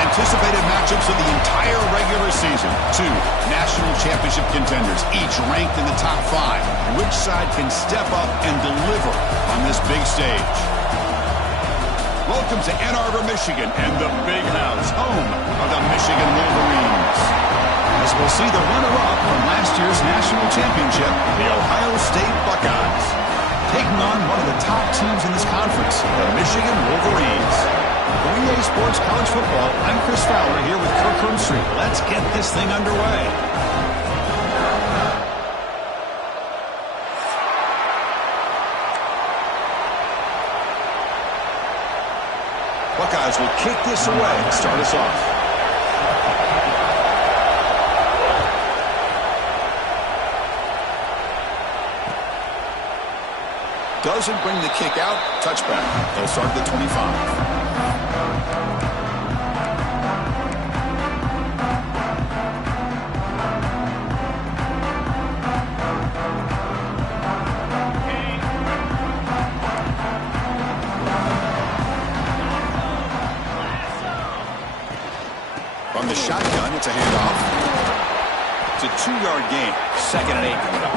anticipated matchups of the entire regular season. Two national championship contenders, each ranked in the top 5. Which side can step up and deliver on this big stage? Welcome to Ann Arbor, Michigan, and the Big House, home of the Michigan Wolverines. As we'll see the runner-up from last year's national championship, the Ohio State Buckeyes, taking on one of the top teams in this conference, the Michigan Wolverines. For EA Sports College Football, I'm Chris Fowler here with Kirk Hermstreet. Let's get this thing underway. Buckeyes will kick this away to start us off. Doesn't bring the kick out. Touchback. They'll start at the 25. From the shotgun, it's a handoff. It's a 2-yard gain. 2nd and 8 coming up.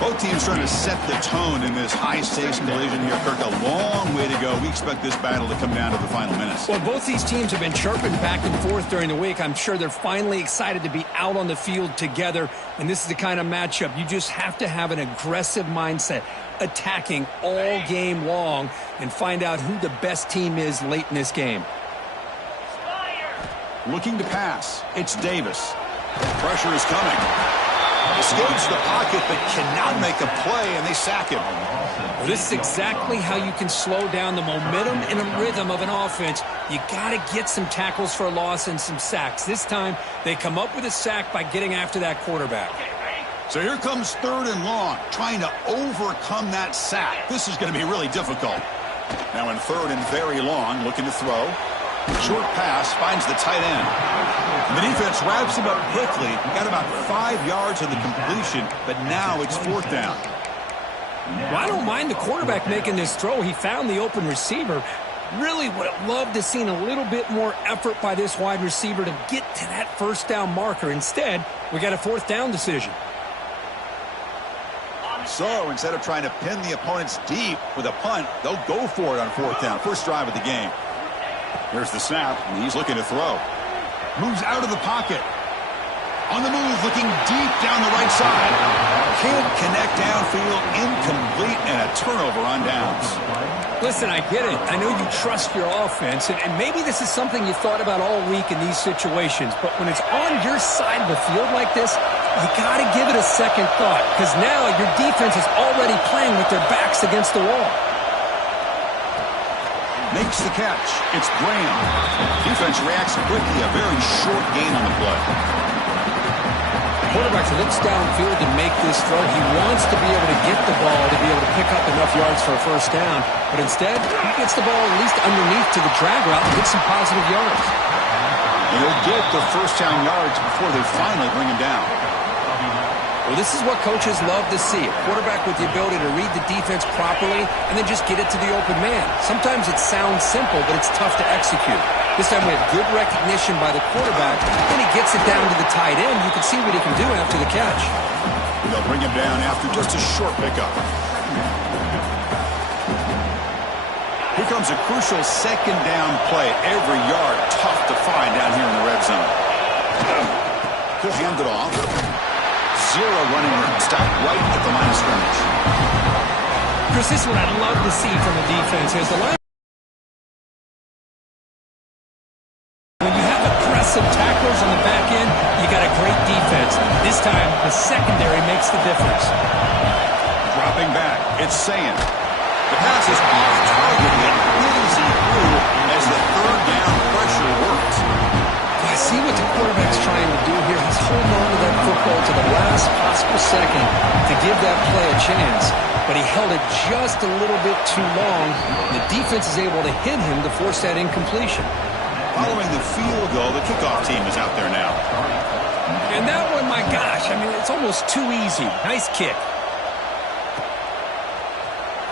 Both teams trying to set the tone in this high-stakes collision here, Kirk. A long way to go. We expect this battle to come down to the final minutes. Well, both these teams have been chirping back and forth during the week. I'm sure they're finally excited to be out on the field together, and this is the kind of matchup you just have to have an aggressive mindset, attacking all game long, and find out who the best team is late in this game. Looking to pass. It's Davis. Pressure is coming. Escapes the pocket but cannot make a play, and they sack him. Well, this is exactly how you can slow down the momentum and the rhythm of an offense. You got to get some tackles for a loss and some sacks. This time, they come up with a sack by getting after that quarterback. So here comes 3rd and long, trying to overcome that sack. This is going to be really difficult. Now in 3rd and very long, looking to throw. Short pass finds the tight end. The defense wraps him up quickly. Got about 5 yards of the completion, but now it's 4th down. Well, I don't mind the quarterback making this throw. He found the open receiver. Really would have loved to seen a little bit more effort by this wide receiver to get to that 1st down marker. Instead, we got a 4th down decision. So instead of trying to pin the opponents deep with a punt, they'll go for it on 4th down. First drive of the game. Here's the snap, and he's looking to throw. Moves out of the pocket. On the move, looking deep down the right side. Can't connect downfield, incomplete, and a turnover on downs. Listen, I get it. I know you trust your offense, and maybe this is something you thought about all week in these situations, but when it's on your side of the field like this, you got to give it a second thought, because now your defense is already playing with their backs against the wall. Makes the catch. It's Graham. Defense reacts quickly. A very short gain on the play. Quarterback looks downfield to make this throw. He wants to be able to get the ball to be able to pick up enough yards for a 1st down. But instead, he gets the ball at least underneath to the drag route and gets some positive yards. And he'll get the 1st down yards before they finally bring him down. Well, this is what coaches love to see. A quarterback with the ability to read the defense properly and then just get it to the open man. Sometimes it sounds simple, but it's tough to execute. This time we have good recognition by the quarterback, and he gets it down to the tight end. You can see what he can do after the catch. They'll bring him down after just a short pickup. Here comes a crucial 2nd down play. Every yard tough to find down here in the red zone. He'll hand it off. 0 running room. Stopped right at the line of scrimmage. Chris, this is what I'd love to see from the defense. As the line, when you have aggressive tacklers on the back end, you got a great defense. This time, the secondary makes the difference. Dropping back, it's Sayan. The pass is off target and easy through as the 3rd down pressure works. I see what the quarterback's trying to do here. He's holding on to that football to the last possible second to give that play a chance. But he held it just a little bit too long. The defense is able to hit him to force that incompletion. Following the field goal, the kickoff team is out there now. And that one, my gosh, I mean, it's almost too easy. Nice kick.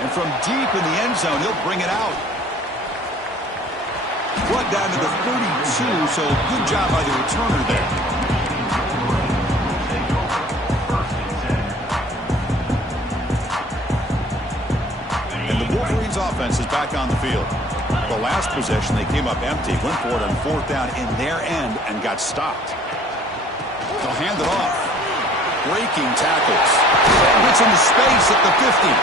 And from deep in the end zone, he'll bring it out. Brought down to the 32, so good job by the returner there. And the Wolverines offense is back on the field. The last possession, they came up empty, went for it on 4th down in their end, and got stopped. They'll hand it off. Breaking tackles. Gets into space at the 50.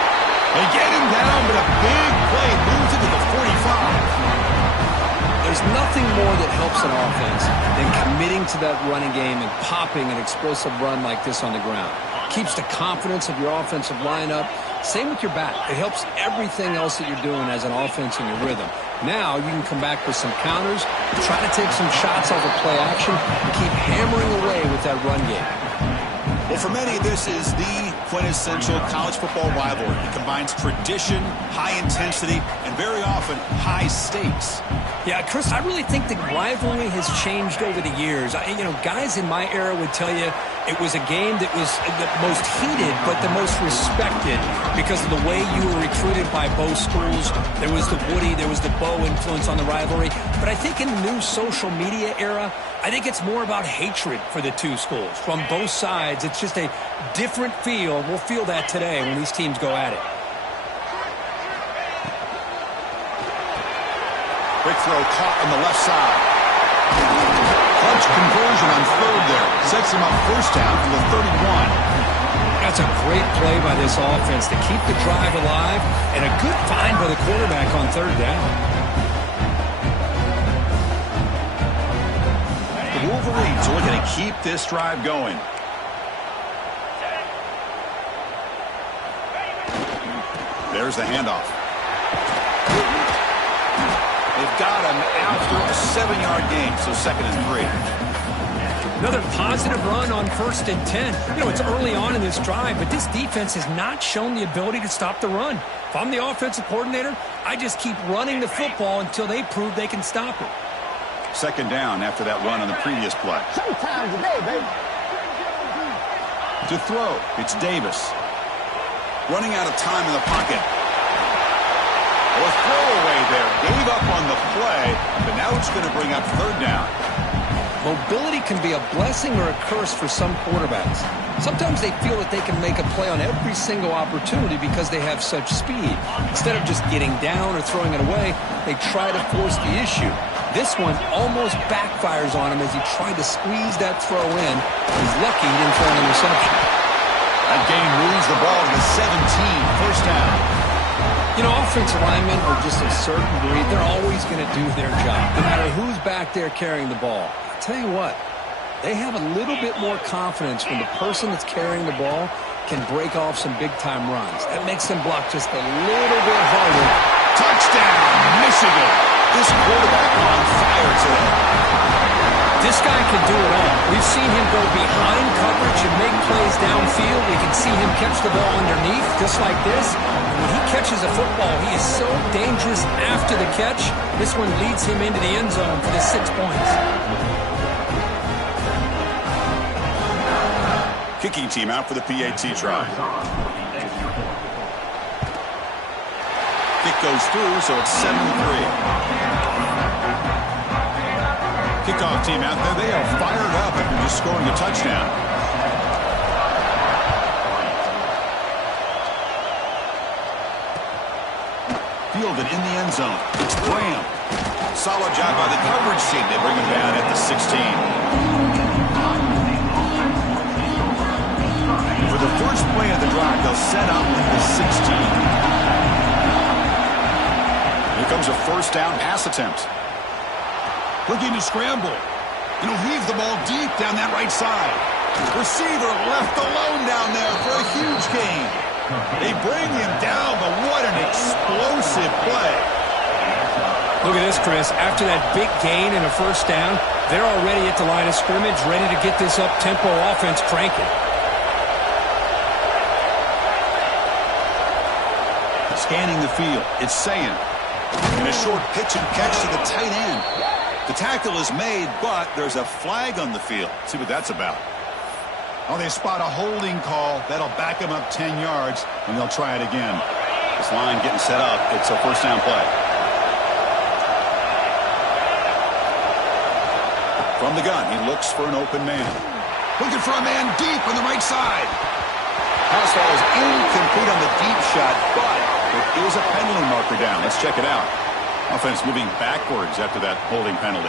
They get him down, but a big play moves it to the 45. There's nothing more that helps an offense than committing to that running game and popping an explosive run like this on the ground. Keeps the confidence of your offensive lineup. Same with your back. It helps everything else that you're doing as an offense in your rhythm. Now you can come back with some counters, try to take some shots off of play action, and keep hammering away with that run game. Well, for many, this is the quintessential college football rivalry. It combines tradition, high intensity, and very often high stakes. Yeah, Chris, I really think the rivalry has changed over the years. Guys in my era would tell you it was a game that was the most heated but the most respected because of the way you were recruited by both schools. There was the Woody, there was the Bo influence on the rivalry. But I think in the new social media era, I think it's more about hatred for the two schools. From both sides, it's just a different feel. We'll feel that today when these teams go at it. Quick throw caught on the left side. Clutch conversion on 3rd there. Sets him up 1st down from the 31. That's a great play by this offense to keep the drive alive and a good find by the quarterback on 3rd down. The Wolverines are looking to keep this drive going. There's the handoff. They've got him after a 7-yard gain, so 2nd and 3. Another positive run on 1st and 10. It's early on in this drive, but this defense has not shown the ability to stop the run. If I'm the offensive coordinator, I just keep running the football until they prove they can stop it. 2nd down after that run on the previous play. Showtime today, baby. To throw, it's Davis. Running out of time in the pocket. A throwaway there. Gave up on the play, but now it's going to bring up 3rd down. Mobility can be a blessing or a curse for some quarterbacks. Sometimes they feel that they can make a play on every single opportunity because they have such speed. Instead of just getting down or throwing it away, they try to force the issue. This one almost backfires on him as he tried to squeeze that throw in. He's lucky he didn't throw an interception. That gain moves the ball to the 17, 1st down. Offensive linemen are just a certain breed. They're always going to do their job, no matter who's back there carrying the ball. I'll tell you what, they have a little bit more confidence when the person that's carrying the ball can break off some big-time runs. That makes them block just a little bit harder. Touchdown, Michigan. This quarterback on fire today. This guy can do it all. We've seen him go behind coverage and make plays downfield. We can see him catch the ball underneath, just like this. And when he catches a football, he is so dangerous after the catch. This one leads him into the end zone for the 6 points. Kicking team out for the PAT try. Kick goes through, so it's 7-3. Kickoff team out there, they are fired up after just scoring a touchdown. Fielded in the end zone. It's Graham. Solid job by the coverage team. They bring him down at the 16. For the first play of the drive, they'll set up at the 16. Here comes a 1st down pass attempt. Looking to scramble. And he'll heave the ball deep down that right side. Receiver left alone down there for a huge gain. They bring him down, but what an explosive play. Look at this, Chris. After that big gain and a 1st down, they're already at the line of scrimmage, ready to get this up-tempo offense cranking. Scanning the field, it's Sayan. And a short pitch and catch to the tight end. The tackle is made, but there's a flag on the field. Let's see what that's about. Oh, they spot a holding call. That'll back them up 10 yards, and they'll try it again. This line getting set up. It's a 1st down play. From the gun, he looks for an open man. Looking for a man deep on the right side. Pass ball is incomplete on the deep shot, but there is a penalty marker down. Let's check it out. Offense moving backwards after that holding penalty.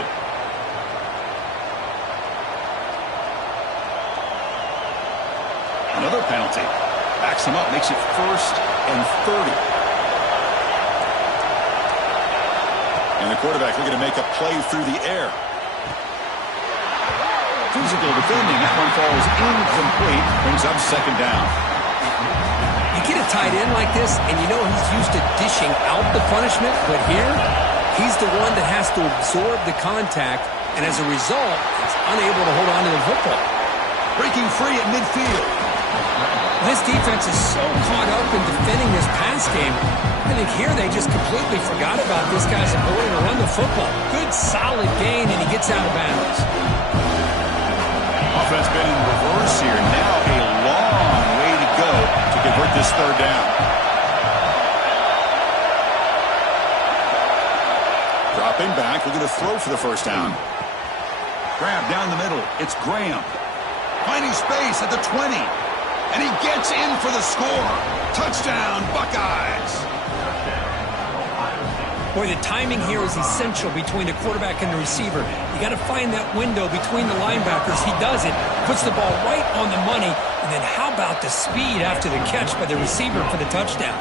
Another penalty. Backs him up, makes it 1st and 30. And the quarterback looking to make a play through the air. Physical defending. That one falls incomplete. Brings up 2nd down. You get a tight end like this, and you know he's used to dishing out the punishment, but here, he's the one that has to absorb the contact, and as a result, he's unable to hold on to the football. Breaking free at midfield. This defense is so caught up in defending this pass game. I think here they just completely forgot about this guy's ability to run the football. Good, solid gain, and he gets out of bounds. Offense been in reverse here. Now a long way to go to convert this 3rd down. Dropping back, looking to throw for the 1st down. Grab down the middle. It's Graham. Finding space at the 20. And he gets in for the score. Touchdown, Buckeyes. Boy, the timing here is essential between the quarterback and the receiver. You got to find that window between the linebackers. He does it, puts the ball right on the money, and then how about the speed after the catch by the receiver for the touchdown?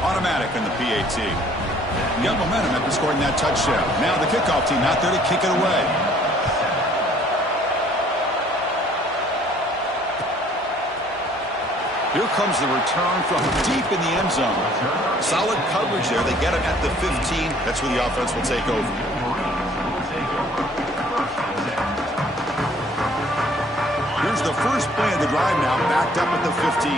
Automatic in the PAT. You got momentum after scoring that touchdown. Now the kickoff team out there to kick it away. Here comes the return from deep in the end zone. Solid coverage there. They get him at the 15. That's where the offense will take over. Here's the first play of the drive now, backed up at the 15.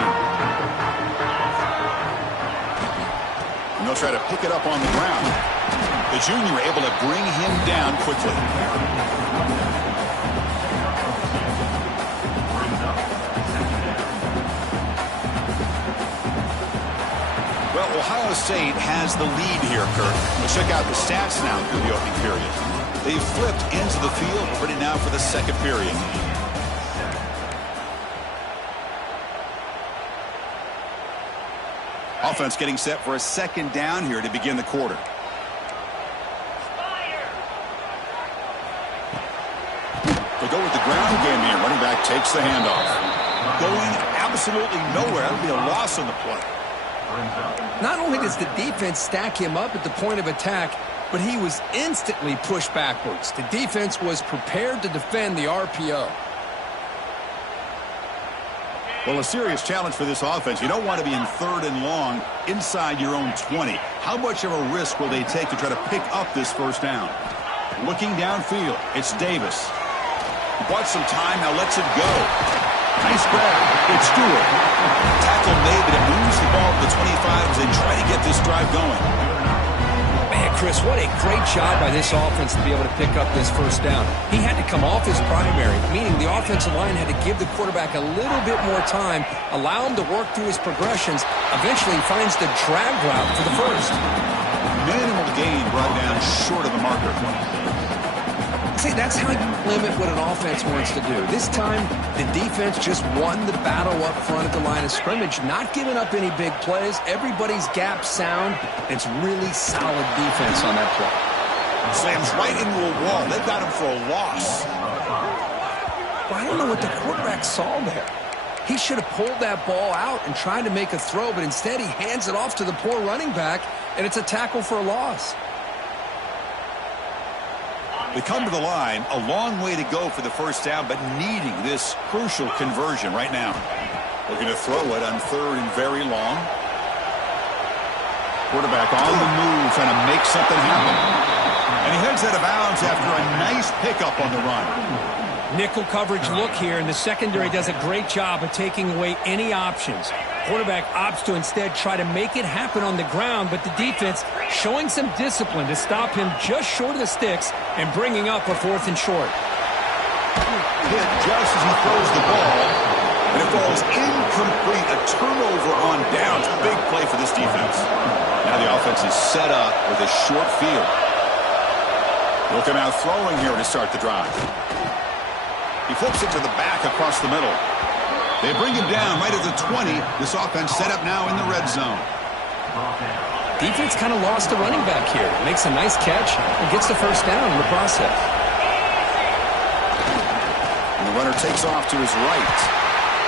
And they'll try to pick it up on the ground. The junior able to bring him down quickly. Well, Ohio State has the lead here, Kirk. Let's check out the stats now through the opening period. They've flipped into the field, ready now for the 2nd period. Offense getting set for a 2nd down here to begin the quarter. They go with the ground game here. Running back takes the handoff. Going absolutely nowhere. That'll be a loss on the play. Not only does the defense stack him up at the point of attack, but he was instantly pushed backwards. The defense was prepared to defend the RPO. Well, a serious challenge for this offense. You don't want to be in 3rd and long inside your own 20. How much of a risk will they take to try to pick up this 1st down? Looking downfield, it's Davis. Bought some time, now lets it go. Nice grab. It's Stewart. Tackle made, but it moves the ball to the 25 as they try to get this drive going. Man, Chris, what a great job by this offense to be able to pick up this 1st down. He had to come off his primary, meaning the offensive line had to give the quarterback a little bit more time, allow him to work through his progressions. Eventually, he finds the drag route for the 1st. Minimal gain brought down short of the marker. See, that's how you limit what an offense wants to do. This time, the defense just won the battle up front at the line of scrimmage, not giving up any big plays. Everybody's gap sound. It's really solid defense on that play. Slams right into a wall. They got him for a loss. Well, I don't know what the quarterback saw there. He should have pulled that ball out and tried to make a throw, but instead he hands it off to the poor running back, and it's a tackle for a loss. They come to the line, a long way to go for the 1st down, but needing this crucial conversion right now. Looking to throw it on 3rd and very long. Quarterback on the move, trying to make something happen. And he heads out of bounds after a nice pickup on the run. Nickel coverage look here, and the secondary does a great job of taking away any options. Quarterback opts to instead try to make it happen on the ground, but the defense showing some discipline to stop him just short of the sticks and bringing up a 4th and short. Hit just as he throws the ball, and it falls incomplete. A turnover on downs. Big play for this defense. Now the offense is set up with a short field. Looking out throwing here to start the drive. He flips it to the back across the middle. They bring him down right at the 20. This offense set up now in the red zone. Defense kind of lost the running back here. Makes a nice catch and gets the first down in the process. And the runner takes off to his right.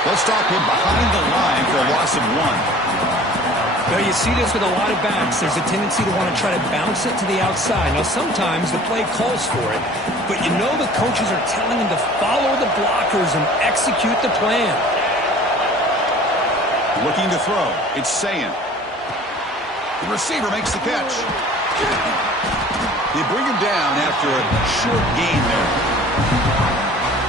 They'll stop him behind the line for a loss of 1. Now, you see this with a lot of backs. There's a tendency to want to try to bounce it to the outside. Now, sometimes the play calls for it, but you know the coaches are telling him to follow the blockers and execute the plan. Looking to throw. It's Sayin. The receiver makes the catch. They bring him down after a short gain there.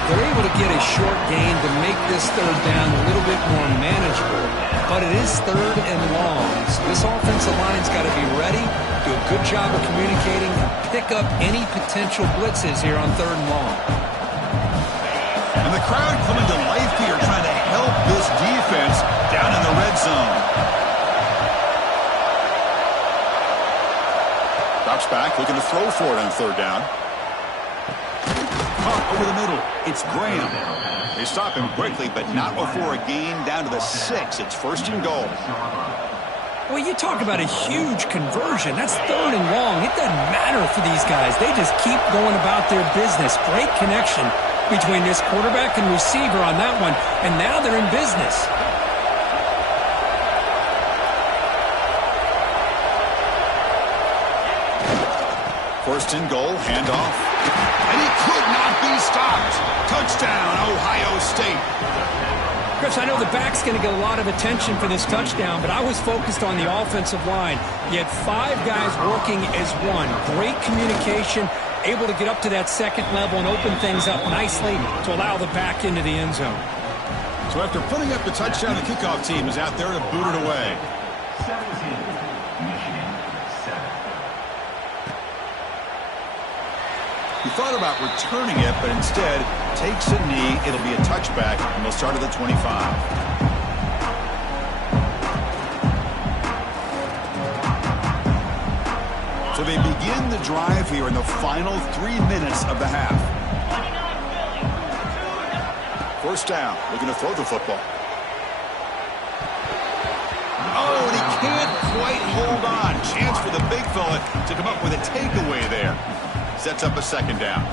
They're able to get a short gain to make this third down a little bit more manageable. But it is third and long. So this offensive line's got to be ready, do a good job of communicating, and pick up any potential blitzes here on third and long. And the crowd coming to life here, trying to help this defense down in the red zone. Drops back, looking to throw for it on third down. Caught over the middle. It's Graham. They stop him quickly, but not before a gain down to the 6. It's first and goal. Well, you talk about a huge conversion. That's third and long. It doesn't matter for these guys. They just keep going about their business. Great connection between this quarterback and receiver on that one, and now they're in business. First and goal, handoff. And he could not be stopped. Touchdown, Ohio State. Chris, I know the back's going to get a lot of attention for this touchdown, but I was focused on the offensive line. You had 5 guys working as one. Great communication, able to get up to that second level and open things up nicely to allow the back into the end zone. So after putting up the touchdown, the kickoff team is out there to boot it away. He thought about returning it, but instead takes a knee. It'll be a touchback, and they'll start at the 25. So they begin the drive here in the final 3 minutes of the half. First down, looking to throw the football. Oh, and he can't quite hold on. Chance for the big fella to come up with a takeaway there. Sets up a second down.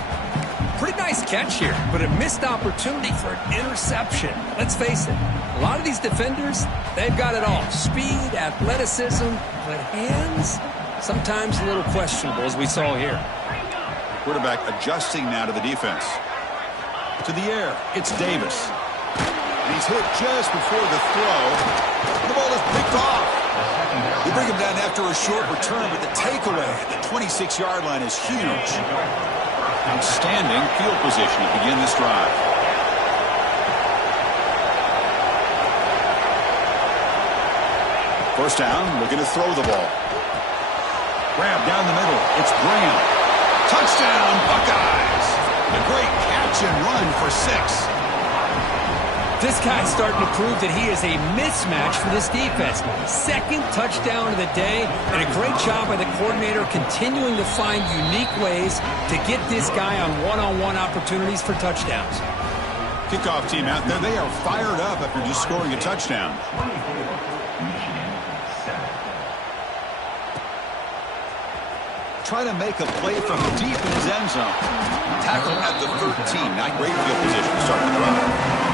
Pretty nice catch here, but a missed opportunity for an interception. Let's face it, a lot of these defenders, they've got it all. Speed, athleticism, but hands, sometimes a little questionable, as we saw here. Quarterback adjusting now to the defense. To the air, it's Davis. And he's hit just before the throw. The ball is picked off. They bring him down after a short return, but the takeaway at the 26-yard line is huge. Outstanding field position to begin this drive. First down, looking to throw the ball. Grab down the middle. It's Graham. Touchdown, Buckeyes. A great catch and run for 6. This guy's starting to prove that he is a mismatch for this defense. Second touchdown of the day, and a great job by the coordinator continuing to find unique ways to get this guy on one-on-one opportunities for touchdowns. Kickoff team out there, they are fired up after just scoring a touchdown. Try to make a play from deep in his end zone. Tackle at the 13. Not great field position to start the drive.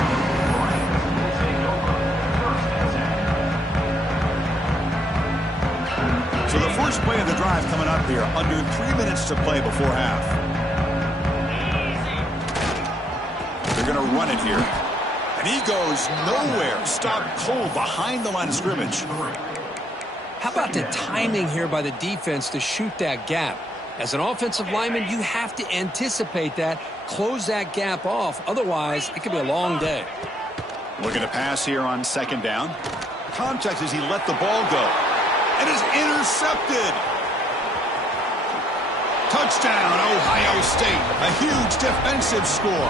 So the first play of the drive coming up here, under 3 minutes to play before half. They're going to run it here. And he goes nowhere. Stopped cold behind the line of scrimmage. How about the timing here by the defense to shoot that gap? As an offensive lineman, you have to anticipate that, close that gap off. Otherwise, it could be a long day. Looking to pass here on second down. Context as he let the ball go. And is intercepted. Touchdown, Ohio State. A huge defensive score.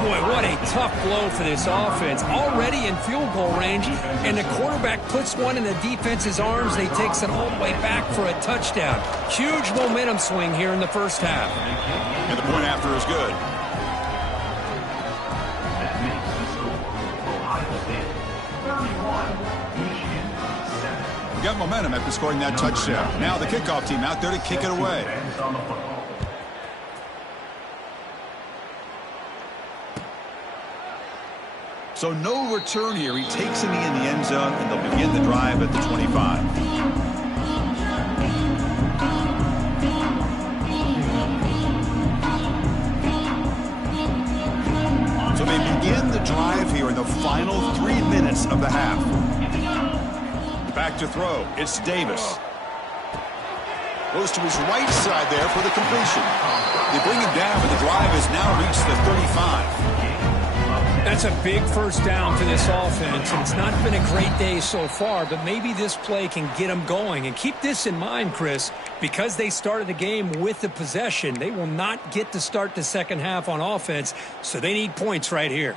Boy, what a tough blow for this offense. Already in field goal range, and the quarterback puts one in the defense's arms, and he takes it all the way back for a touchdown. Huge momentum swing here in the first half. And the point after is good. Got momentum after scoring that touchdown. Now the kickoff team out there to kick it away. So no return here. He takes a knee in the end zone, and they'll begin the drive at the 25. So they begin the drive here in the final 3 minutes of the half. Back to throw. It's Davis. Goes to his right side there for the completion. They bring him down, but the drive has now reached the 35. That's a big first down for this offense, and it's not been a great day so far, but maybe this play can get them going. And keep this in mind, Chris, because they started the game with the possession, they will not get to start the second half on offense, so they need points right here.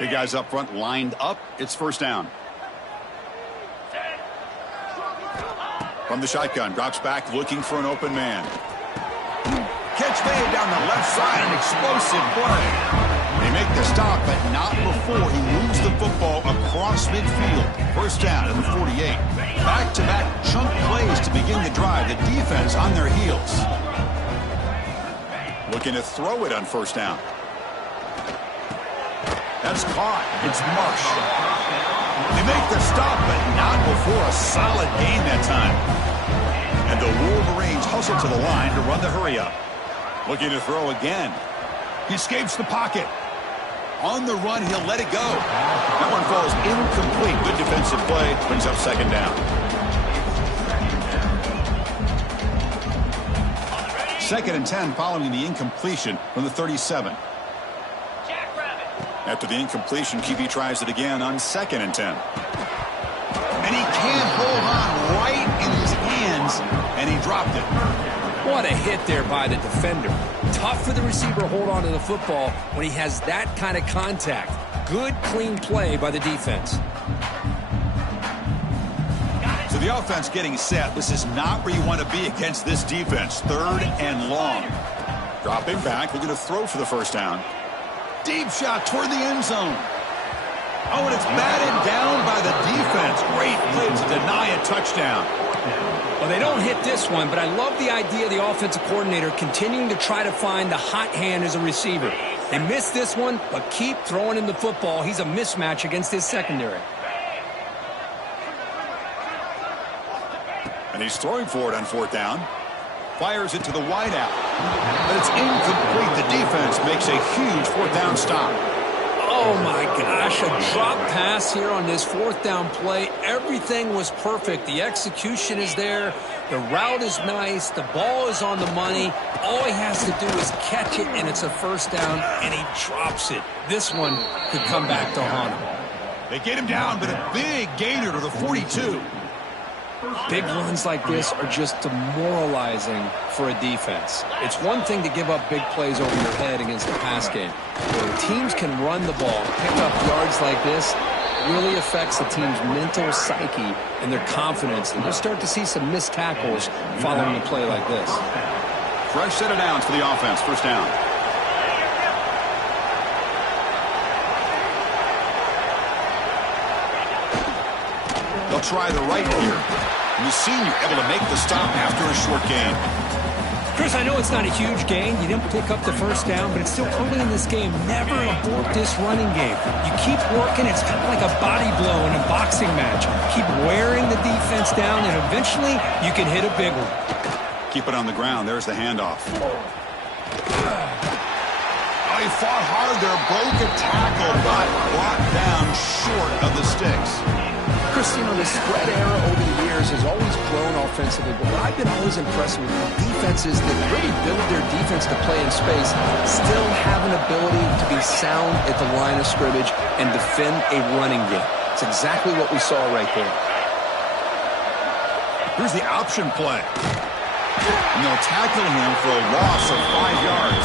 Big guys up front lined up. It's first down. From the shotgun, drops back looking for an open man. Catch made down the left side, an explosive play. They make the stop, but not before he moves the football across midfield. First down at the 48. Back-to-back chunk plays to begin the drive. The defense on their heels. Looking to throw it on first down. That's caught. It's Marsh. They make the stop, but not before a solid gain that time. And the Wolverines hustle to the line to run the hurry-up. Looking to throw again. He escapes the pocket. On the run, he'll let it go. That one falls incomplete. Good defensive play. Brings up second down. Second and 10 following the incompletion from the 37. After the incompletion, QB tries it again on second and 10. And he can't hold on right in his hands, and he dropped it. What a hit there by the defender. Tough for the receiver to hold on to the football when he has that kind of contact. Good, clean play by the defense. So the offense getting set. This is not where you want to be against this defense. Third and long. Dropping back, looking to throw for the first down. Deep shot toward the end zone. Oh, and it's batted down by the defense. Great play to deny a touchdown. Well, they don't hit this one, but I love the idea of the offensive coordinator continuing to try to find the hot hand as a receiver. They missed this one, but keep throwing him the football. He's a mismatch against his secondary. And he's throwing for it on fourth down. Fires it to the wideout. But it's incomplete. The defense makes a huge fourth down stop. Oh, my gosh, a drop pass here on this fourth down play. Everything was perfect. The execution is there. The route is nice. The ball is on the money. All he has to do is catch it, and it's a first down, and he drops it. This one could come back to haunt him. They get him down, but a big gainer to the 42. Big runs like this are just demoralizing for a defense. It's one thing to give up big plays over your head against the pass game. When teams can run the ball, pick up yards like this, it really affects the team's mental psyche and their confidence. And you'll start to see some missed tackles following a play like this. Fresh set of downs for the offense. First down. They'll try the right here. And the senior able to make the stop after a short gain. Chris, I know it's not a huge gain. You didn't pick up the first down, but it's still early in this game. Never abort this running game. You keep working. It's kind of like a body blow in a boxing match. Keep wearing the defense down, and eventually you can hit a big one. Keep it on the ground. There's the handoff. Oh, he fought hard there. Broke a tackle, but brought down short of the sticks. Chris, you know, the spread era over the years has always grown offensively, but what I've been always impressed with defenses that really build their defense to play in space still have an ability to be sound at the line of scrimmage and defend a running game. It's exactly what we saw right there. Here's the option play. And they'll tackle him for a loss of 5 yards.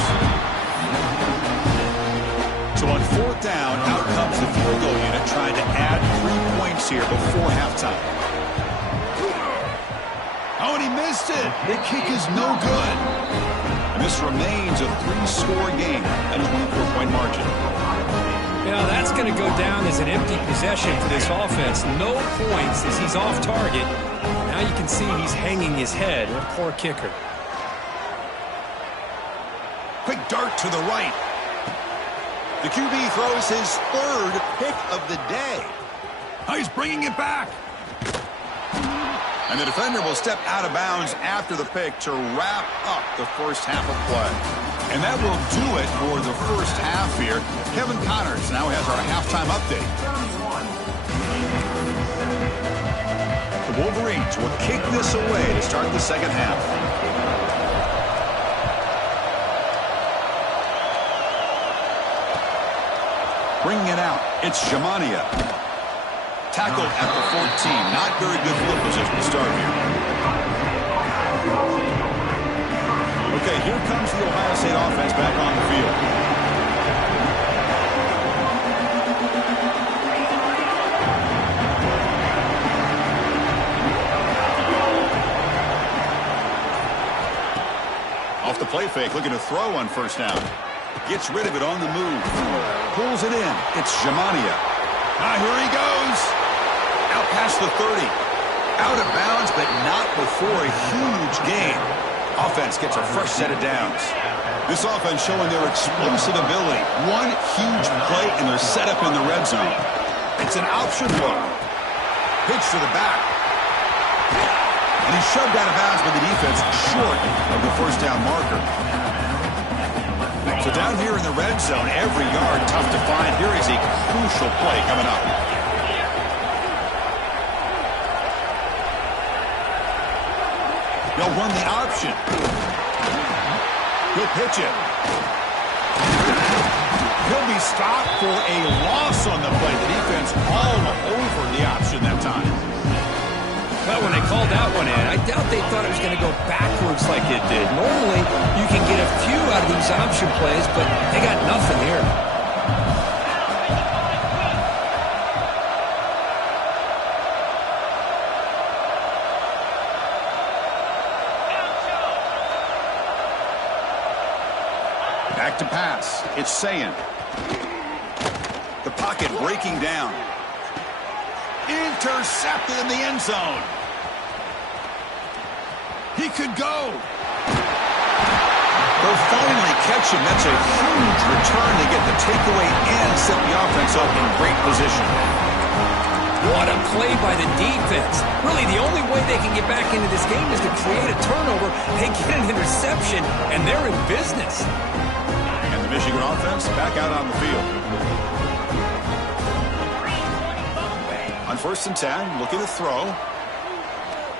So a 4th down, out comes the field goal unit trying to add 3 points here before halftime. Oh, and he missed it. The kick is no good. And this remains a 3-score game, a 24-point margin. Yeah, that's going to go down as an empty possession for this offense. No points as he's off target. Now you can see he's hanging his head. A poor kicker. Quick dart to the right. The QB throws his 3rd pick of the day. Oh, he's bringing it back. And the defender will step out of bounds after the pick to wrap up the first half of play. And that will do it for the first half here. Kevin Connors now has our halftime update. The Wolverines will kick this away to start the second half. Bringing it out, it's Shamania. Tackled at the 14. Not very good field position to start here. Okay, here comes the Ohio State offense back on the field. Off the play fake, looking to throw on 1st down. Gets rid of it on the move. Pulls it in. It's Shamania. Here he goes. Out past the 30. Out of bounds, but not before a huge gain. Offense gets a fresh set of downs. This offense showing their explosive ability. One huge play, and they're set up in the red zone. It's an option look. Pitch to the back. And he's shoved out of bounds by the defense short of the 1st down marker. So down here in the red zone, every yard tough to find. Here is a crucial play coming up. They'll run the option. He'll pitch it. He'll be stopped for a loss on the play. The defense all over the option that time. Well, when they called that one in, I doubt they thought it was going to go backwards like it did. Normally, you can get a few out of these option plays, but they got nothing here. Back to pass. It's Sayin. The pocket breaking down. Intercepted in the end zone. He could go. They'll finally catch him. That's a huge return. They get the takeaway and set the offense up in great position. What a play by the defense. Really, the only way they can get back into this game is to create a turnover. They get an interception, and they're in business. And the Michigan offense back out on the field. On 1st and 10, looking to throw.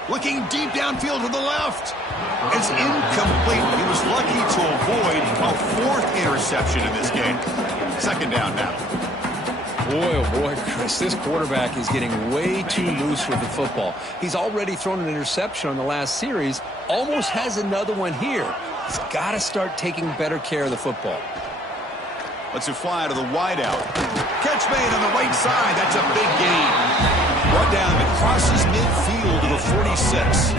Looking deep downfield to the left. It's incomplete. He was lucky to avoid a 4th interception in this game. 2nd down now. Boy, oh boy, Chris, this quarterback is getting way too loose with the football. He's already thrown an interception on the last series. Almost has another one here. He's got to start taking better care of the football. Lets it fly to the wideout. Catch made on the right side. That's a big gain. Brought down and crosses midfield to the 46.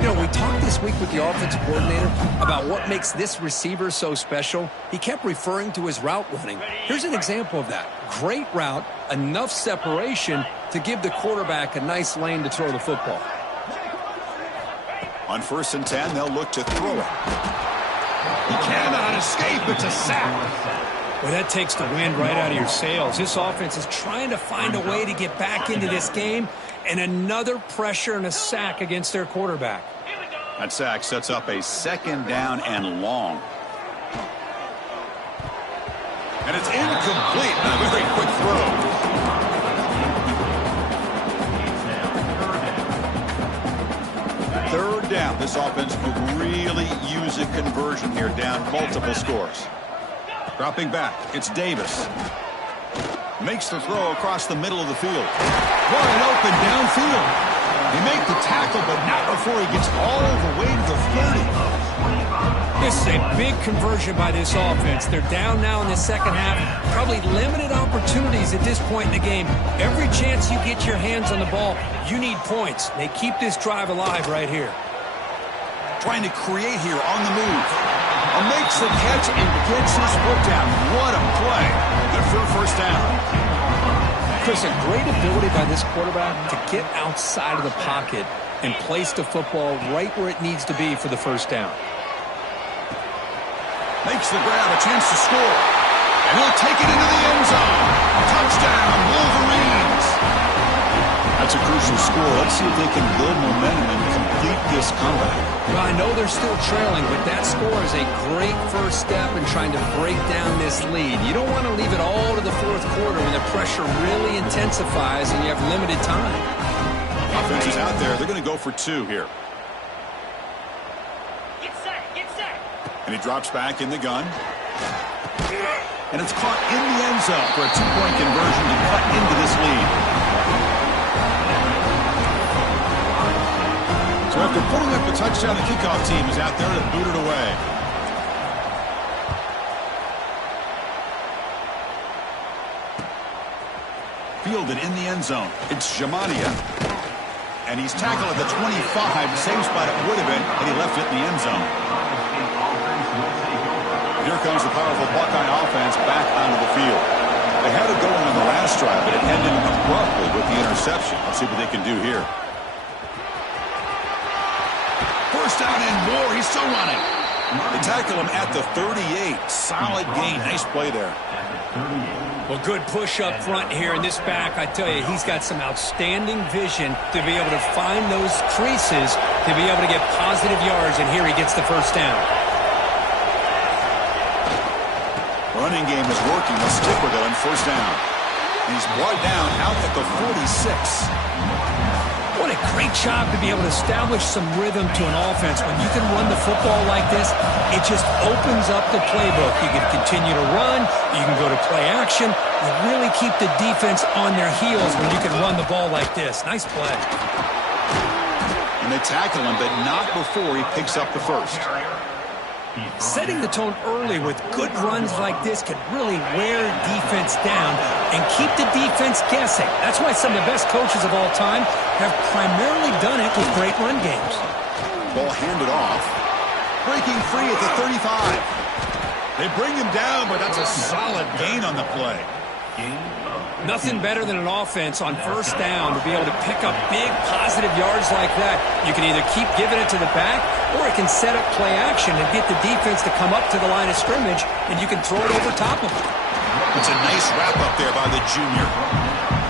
You know, we talked this week with the offensive coordinator about what makes this receiver so special. He kept referring to his route running. Here's an example of that. Great route, enough separation to give the quarterback a nice lane to throw the football. On 1st and 10, they'll look to throw it. He cannot escape. It's a sack. Well, that takes the wind right out of your sails. This offense is trying to find a way to get back into this game, and another pressure and a sack against their quarterback. That sack sets up a 2nd down and long. And it's incomplete. Not a very quick throw. Third down. This offense could really use a conversion here, down multiple scores. Dropping back, it's Davis. Makes the throw across the middle of the field. Wide open downfield. They make the tackle, but not before he gets all the way to the 30. This is a big conversion by this offense. They're down now in the second half. Probably limited opportunities at this point in the game. Every chance you get your hands on the ball, you need points. They keep this drive alive right here. Trying to create here on the move. Makes the catch and gets his foot down. What a play. Good for a first down. Chris, a great ability by this quarterback to get outside of the pocket and place the football right where it needs to be for the first down. Makes the grab, a chance to score. And he'll take it into the end zone. Touchdown, Wolverines. That's a crucial score. Let's see if they can build momentum and complete this comeback. Well, I know they're still trailing, but that score is a great first step in trying to break down this lead. You don't want to leave it all to the fourth quarter when the pressure really intensifies and you have limited time. Offense is out there. They're going to go for two here. Get set, get set. And he drops back in the gun. And it's caught in the end zone for a two-point conversion to cut into this lead. So after putting up the touchdown, the kickoff team is out there to boot it away. Fielded in the end zone. It's Jamania. And he's tackled at the 25. Same spot it would have been had he left it in the end zone. Here comes the powerful Buckeye offense back onto the field. They had it going on the last drive, but it ended abruptly with the interception. Let's see what they can do here. First down and more. He's still running. They tackle him at the 38. Solid gain. Nice play there. Well, good push up front here in this back. I tell you, he's got some outstanding vision to be able to find those creases to be able to get positive yards, and here he gets the first down. Running game is working. Let's stick with it on first down. And he's brought down out at the 46. What a great job to be able to establish some rhythm to an offense. When you can run the football like this, it just opens up the playbook. You can continue to run. You can go to play action. You really keep the defense on their heels when you can run the ball like this. Nice play. And they tackle him, but not before he picks up the first. Setting the tone early with good runs like this can really wear defense down and keep the defense guessing. That's why some of the best coaches of all time have primarily done it with great run games. Ball handed off. Breaking free at the 35. They bring him down, but that's a solid gain on the play. Nothing better than an offense on first down to be able to pick up big positive yards like that. You can either keep giving it to the back, or it can set up play action and get the defense to come up to the line of scrimmage, and you can throw it over top of them. It's a nice wrap up there by the junior.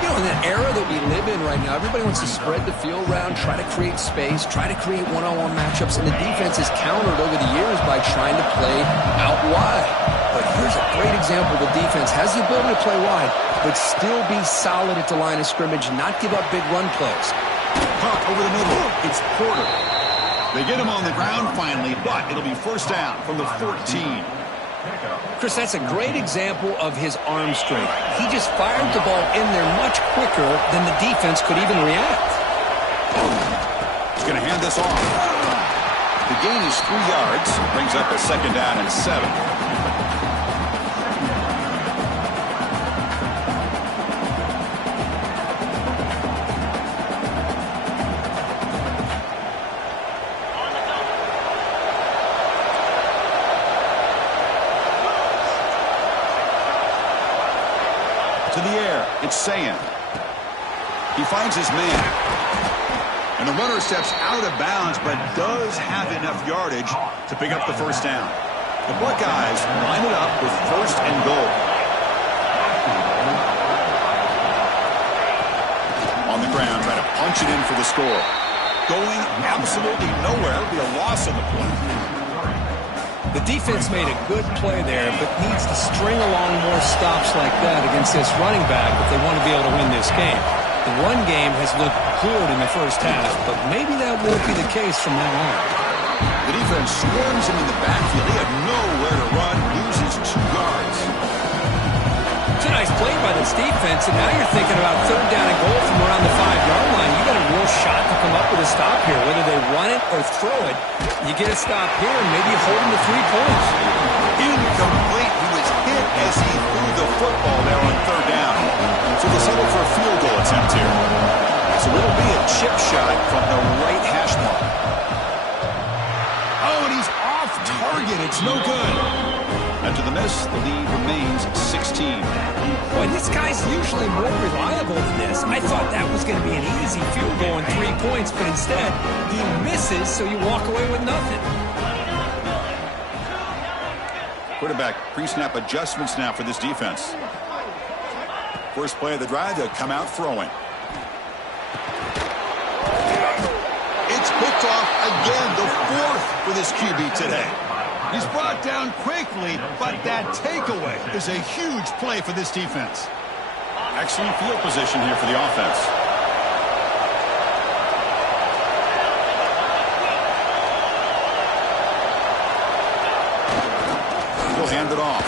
You know, in the era that we live in right now, everybody wants to spread the field around, try to create space, try to create one-on-one matchups, and the defense is countered over the years by trying to play out wide. But here's a great example. The defense has the ability to play wide, but still be solid at the line of scrimmage, not give up big run plays. Caught over the middle. It's Porter. They get him on the ground finally, but it'll be first down from the 14. Chris, that's a great example of his arm strength. He just fired the ball in there much quicker than the defense could even react. He's going to hand this off. The gain is 3 yards. Brings up a second down and 7. To the air, it's Sayan. He finds his man. And the runner steps out of bounds, but does have enough yardage to pick up the first down. The Buckeyes line it up with first and goal. On the ground, trying to punch it in for the score. Going absolutely nowhere. It'll be a loss on the play. The defense made a good play there, but needs to string along more stops like that against this running back if they want to be able to win this game. The run game has looked good in the first half, but maybe that won't be the case from now on. The defense swarms him in the backfield. He had nowhere to run, loses 2 yards. It's a nice play by this defense, and now you're thinking about third down and goal from around the 5-yard line. You got a real shot to come up with a stop here. Whether they run it or throw it, you get a stop here and maybe you hold them to 3 points. Incomplete. He was hit as he threw the football there on third down. So they'll settle for a field goal attempt here. So it'll be a chip shot from the right hash mark. Oh, and he's off target. It's no good. After the miss, the lead remains 16. Boy, this guy's usually more reliable than this. I thought that was going to be an easy field goal and 3 points, but instead, he misses, so you walk away with nothing. Quarterback pre-snap adjustments now for this defense. First play of the drive, they'll come out throwing. It's picked off again, the 4th for this QB today. He's brought down quickly, but that takeaway is a huge play for this defense. Excellent field position here for the offense. He'll hand it off.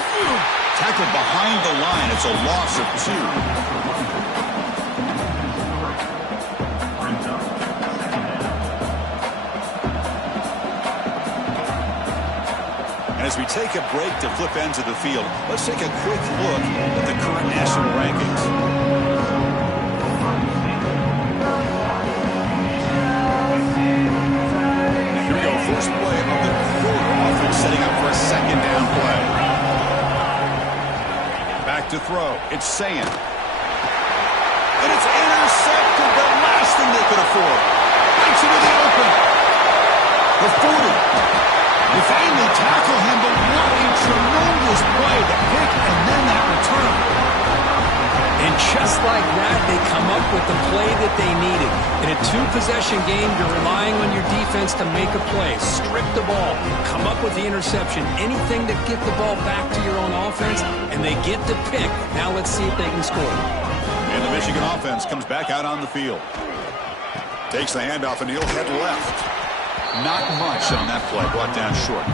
Tackled behind the line. It's a loss of 2. As we take a break to flip ends of the field, let's take a quick look at the current national rankings. Here we go, first play of the quarter. Offense setting up for a second down play. Back to throw. It's Sayan. And it's intercepted, the last thing they could afford. Breaks into the open. The 40. They finally tackle him, but what a tremendous play. The pick and then that return. And just like that, they come up with the play that they needed. In a 2-possession game, you're relying on your defense to make a play. Strip the ball. Come up with the interception. Anything to get the ball back to your own offense, and they get the pick. Now let's see if they can score. And the Michigan offense comes back out on the field. Takes the handoff, and he'll head left. Not much on that play, brought down short.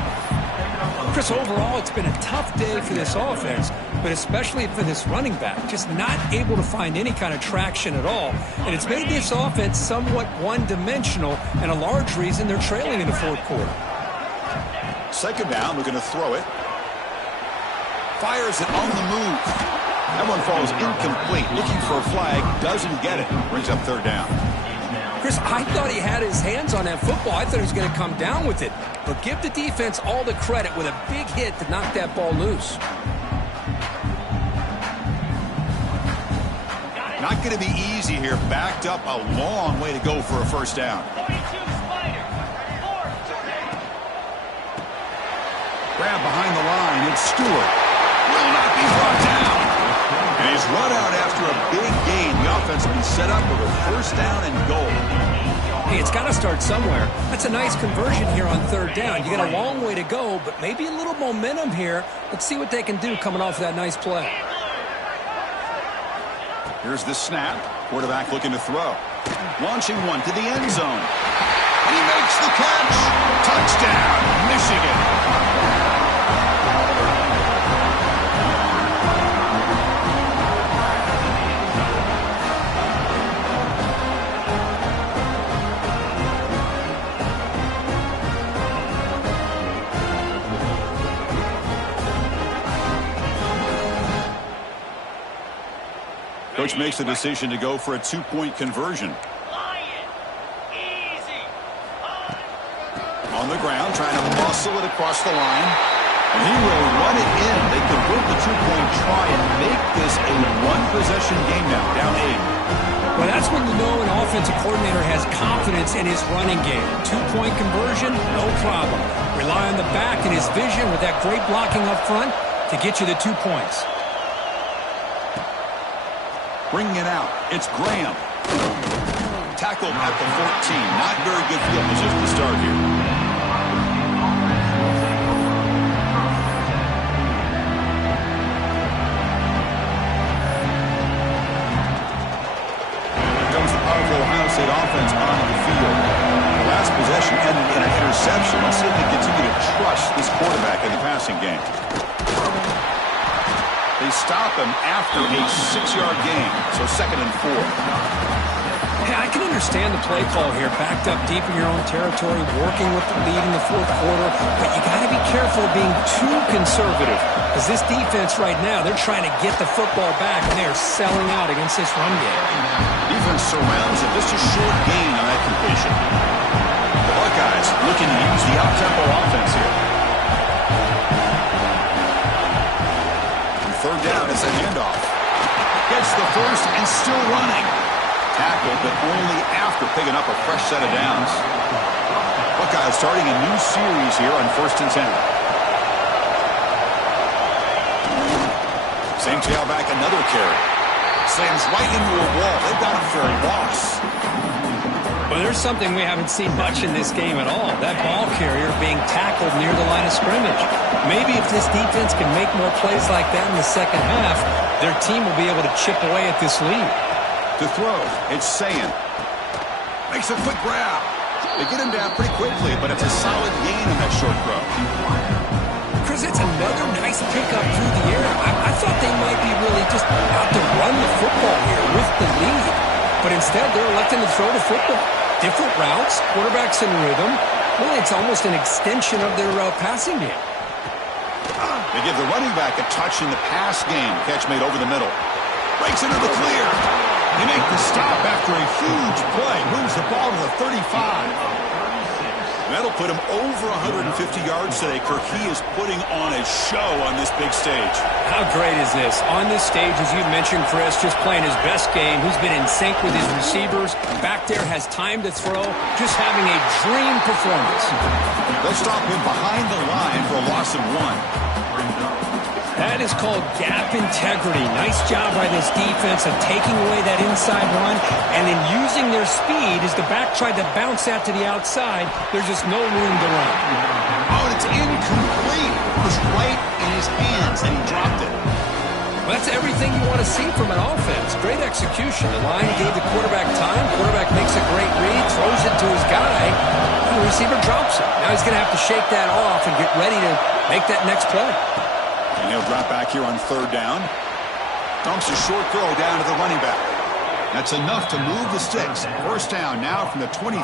Chris, overall, it's been a tough day for this offense, but especially for this running back. Just not able to find any kind of traction at all. And it's made this offense somewhat one-dimensional, and a large reason they're trailing in the 4th quarter. Second down, they're going to throw it. Fires it on the move. That one falls incomplete. Looking for a flag, doesn't get it. Brings up third down. Chris, I thought he had his hands on that football. I thought he was going to come down with it. But give the defense all the credit with a big hit to knock that ball loose. Not going to be easy here. Backed up a long way to go for a first down. Grab behind the line. It's Stewart. Will not be brought down. And he's run out after a big gain. The offense will be set up with a first down and goal. Hey, it's got to start somewhere. That's a nice conversion here on third down. You got a long way to go, but maybe a little momentum here. Let's see what they can do coming off of that nice play. Here's the snap. Quarterback looking to throw. Launching one to the end zone. And he makes the catch. Touchdown, Michigan. Coach makes the decision to go for a 2-point conversion. On the ground, trying to muscle it across the line. And he will run it in. They convert the 2-point try and make this a 1-possession game now, down 8. Well, that's when you know an offensive coordinator has confidence in his running game. 2-point conversion, no problem. Rely on the back and his vision with that great blocking up front to get you the 2 points. Bringing it out. It's Graham. Tackled at the 14. Not very good field position to start here. Here comes the powerful Ohio State offense onto the field. The last possession ended in an interception. Let's see if they continue to trust this quarterback in the passing game. They stop him after a 6-yard gain, so 2nd and 4. Yeah, I can understand the play call here. Backed up deep in your own territory, working with the lead in the fourth quarter. But you got to be careful of being too conservative. Because this defense right now, they're trying to get the football back, and they're selling out against this run game. Defense surrounds it. Just a short gain on that completion. The Buckeyes looking to use the out-tempo offense here. And third down is a handoff. Gets the first and still running. Tackled, but only after picking up a fresh set of downs. Buckeyes starting a new series here on 1st and 10. Same tailback, another carry. Slams right into a wall. They've got him for a loss. Well, there's something we haven't seen much in this game at all. That ball carrier being tackled near the line of scrimmage. Maybe if this defense can make more plays like that in the second half, their team will be able to chip away at this lead. To throw, it's Sayin. Makes a quick grab. They get him down pretty quickly, but it's a solid gain in that short throw. Chris, it's another nice pickup through the air. I thought they might be really just out to run the football here with the lead. But instead, they're electing to throw the football. Different routes, quarterbacks in rhythm. Really, it's almost an extension of their passing game. They give the running back a touch in the pass game. Catch made over the middle. Breaks into the clear. They make the stop after a huge play. Moves the ball to the 35. That'll put him over 150 yards today. Kirk, he is putting on a show on this big stage. How great is this? On this stage, as you mentioned, Chris, just playing his best game. He's been in sync with his receivers. Back there, has time to throw. Just having a dream performance. They'll stop him behind the line for a loss of 1. That is called gap integrity. Nice job by this defense of taking away that inside run and then using their speed as the back tried to bounce that to the outside. There's just no room to run. Oh, and it's incomplete. It was right in his hands and he dropped it. Well, that's everything you want to see from an offense. Great execution. The line gave the quarterback time. Quarterback makes a great read, throws it to his guy, and the receiver drops it. Now he's going to have to shake that off and get ready to make that next play. And he'll drop back here on 3rd down. Dumps a short throw down to the running back. That's enough to move the sticks. 1st down now from the 23.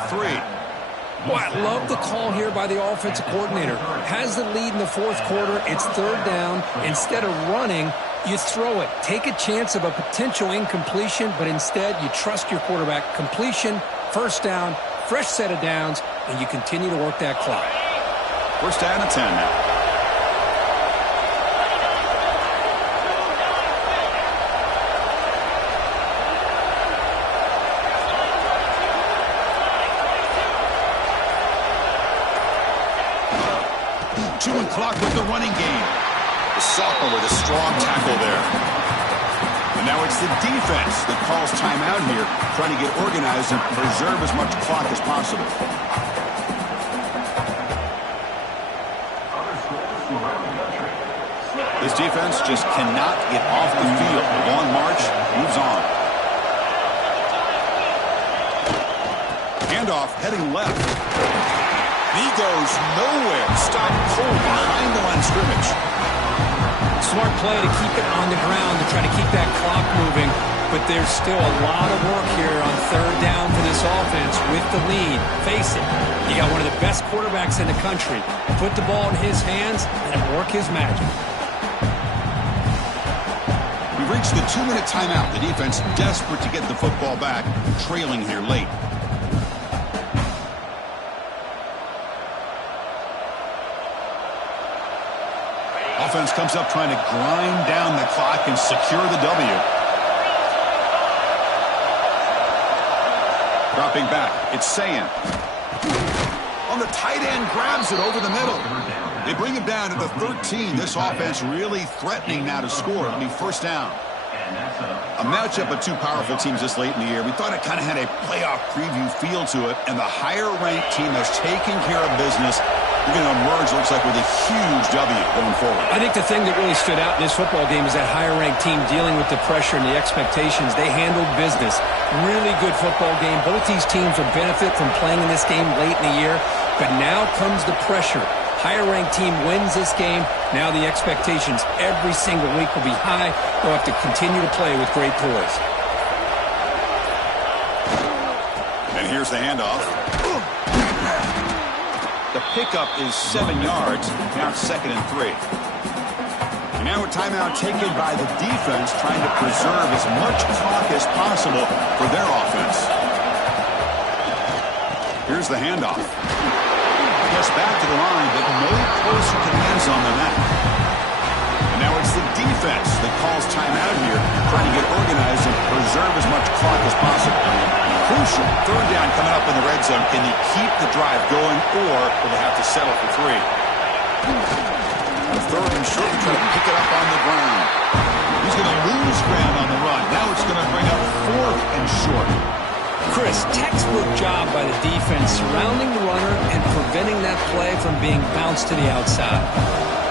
Boy, I love the call here by the offensive coordinator. Has the lead in the 4th quarter. It's 3rd down. Instead of running, you throw it. Take a chance of a potential incompletion, but instead you trust your quarterback. Completion, 1st down, fresh set of downs, and you continue to work that clock. 1st down and 10 now. Chewing clock with the running game. The sophomore with a strong tackle there. And now it's the defense that calls timeout here, trying to get organized and preserve as much clock as possible. This defense just cannot get off the field. The long march moves on. Handoff heading left. He goes nowhere. Stop cold behind the line of scrimmage. Smart play to keep it on the ground to try to keep that clock moving. But there's still a lot of work here on 3rd down for this offense with the lead. Face it, you got one of the best quarterbacks in the country. Put the ball in his hands and work his magic. We reached the 2-minute timeout. The defense desperate to get the football back, trailing here late. Offense comes up trying to grind down the clock and secure the W. Dropping back, it's Sayin. On the tight end, grabs it over the middle. They bring him down to the 13. This offense really threatening now to score. It'll be 1st down. A matchup of two powerful teams this late in the year. We thought it kind of had a playoff preview feel to it, and the higher-ranked team has taken care of business. We're going to emerge, looks like, with a huge W going forward. I think the thing that really stood out in this football game is that higher-ranked team dealing with the pressure and the expectations. They handled business. Really good football game. Both these teams will benefit from playing in this game late in the year, but now comes the pressure. Higher-ranked team wins this game. Now the expectations every single week will be high. They'll have to continue to play with great poise. Here's the handoff. The pickup is 7 yards. Now it's 2nd and 3. And now a timeout taken by the defense, trying to preserve as much clock as possible for their offense. Here's the handoff. Gets back to the line, but no closer to the end zone than that. And now it's the defense that calls timeout here, trying to get organized and preserve as much clock as possible. Crucial. 3rd down coming up in the red zone. Can you keep the drive going, or will they have to settle for 3? The 3rd and short, trying to pick it up on the ground. He's going to lose ground on the run. Now it's going to bring up 4th and short. Chris, textbook job by the defense surrounding the runner and preventing that play from being bounced to the outside.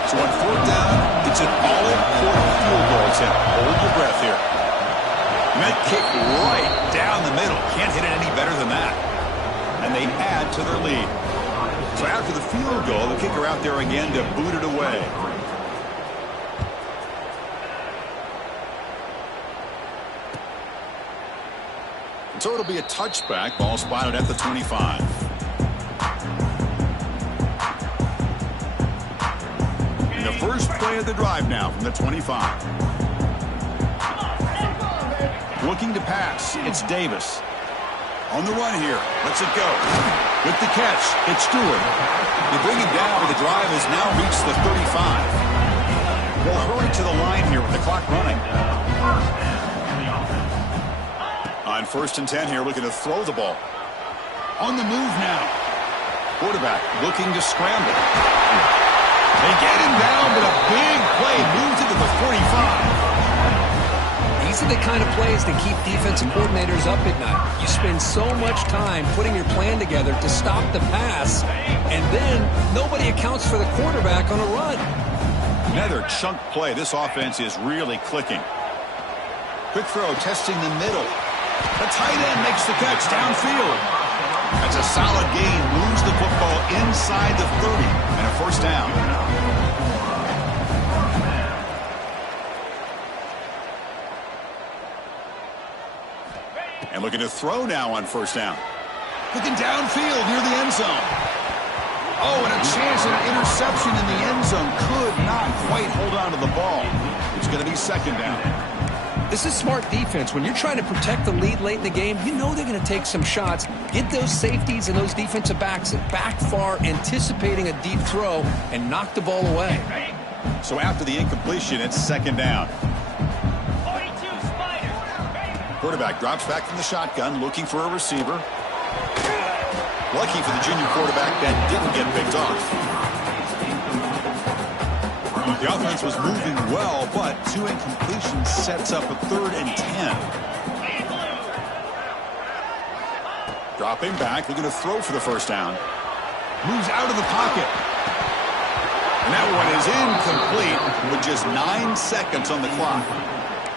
So on 4th down, it's an all-important field goal attempt. Hold your breath here. And that kick right down the middle. Can't hit it any better than that. And they add to their lead. So after the field goal, the kicker out there again to boot it away. And so it'll be a touchback. Ball spotted at the 25. And the first play of the drive now from the 25. Looking to pass. It's Davis. On the run here. Lets it go. With the catch, it's Stewart. They bring him down, but the drive has now reached the 35. They'll hurry to the line here with the clock running. On 1st and 10 here, looking to throw the ball. On the move now. Quarterback looking to scramble. They get him down, but a big play moves it to the 45. These are the kind of plays that keep defensive coordinators up at night. You spend so much time putting your plan together to stop the pass, and then nobody accounts for the quarterback on a run. Another chunk play. This offense is really clicking. Quick throw, testing the middle. The tight end makes the catch downfield. That's a solid gain. Moves the football inside the 30 and a 1st down. And looking to throw now on 1st down. Looking downfield near the end zone. Oh, and a chance at an interception in the end zone. Could not quite hold on to the ball. It's going to be 2nd down. This is smart defense. When you're trying to protect the lead late in the game, you know they're going to take some shots. Get those safeties and those defensive backs back far, anticipating a deep throw, and knock the ball away. So after the incompletion, it's 2nd down. Quarterback drops back from the shotgun, looking for a receiver. Lucky for the junior quarterback that didn't get picked off. The offense was moving well, but 2 incompletions sets up a 3rd and 10. Dropping back, looking to throw for the 1st down. Moves out of the pocket. And that one is incomplete with just 9 seconds on the clock.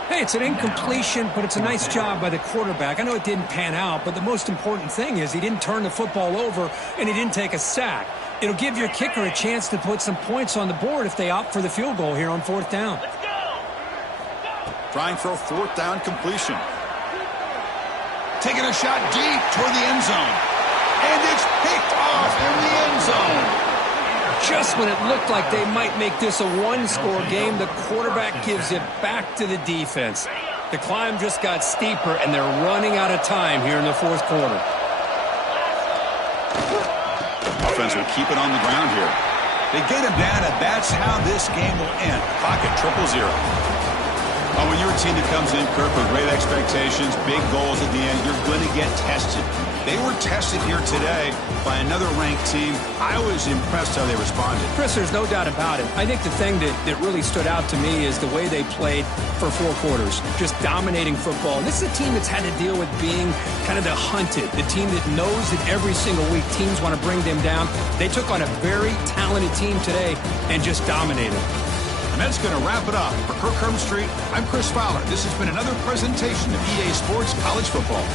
Hey, it's an incompletion, but it's a nice job by the quarterback. I know it didn't pan out, but the most important thing is he didn't turn the football over and he didn't take a sack. It'll give your kicker a chance to put some points on the board if they opt for the field goal here on 4th down. Let's go! Trying for a 4th down completion. Taking a shot deep toward the end zone. And it's picked off in the end zone. Just when it looked like they might make this a one-score game, the quarterback gives it back to the defense. The climb just got steeper, and they're running out of time here in the 4th quarter. Offense will keep it on the ground here. They get him down, and that's how this game will end. Clock at 0-0. Oh, when you're a team that comes in, Kirk, with great expectations, big goals at the end, you're going to get tested. They were tested here today by another ranked team. I was impressed how they responded. Chris, there's no doubt about it. I think the thing that really stood out to me is the way they played for 4 quarters, just dominating football. And this is a team that's had to deal with being kind of the hunted, the team that knows that every single week teams want to bring them down. They took on a very talented team today and just dominated. And that's going to wrap it up. For Kirk Street, I'm Chris Fowler. This has been another presentation of EA Sports College Football.